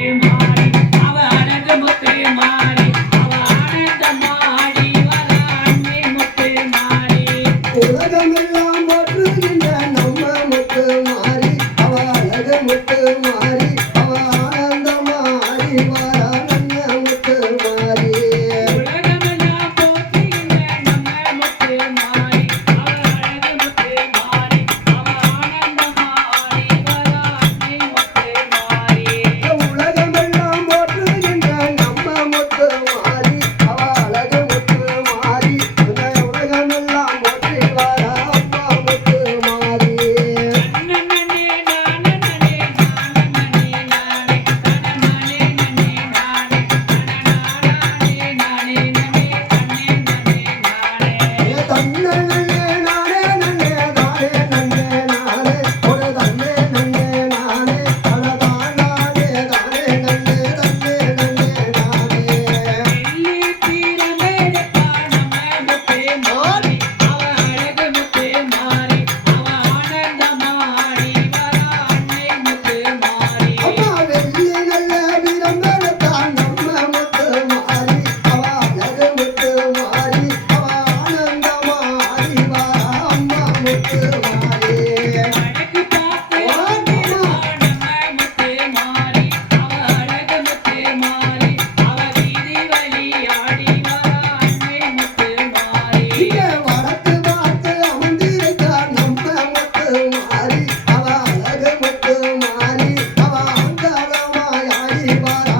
in my para